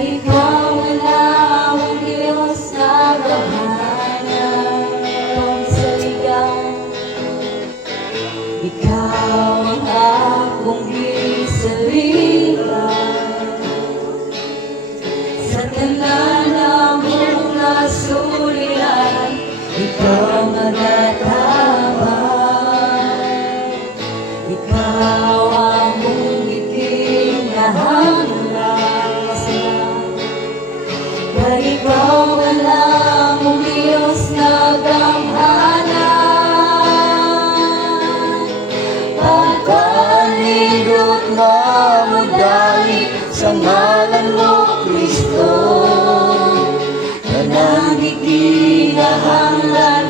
ikaw lang, Diyos na bahala kong saligan. Ikaw ang akong gisaligan sa tanan na mga suliran. Ikaw magatabang, ikaw ang mong ikinahanglan. Ikaw lang ang Diyos na gamhanan. Pagkalingkod na mo dahil sa ngalan mo, Kristo, na nang ikinahanglan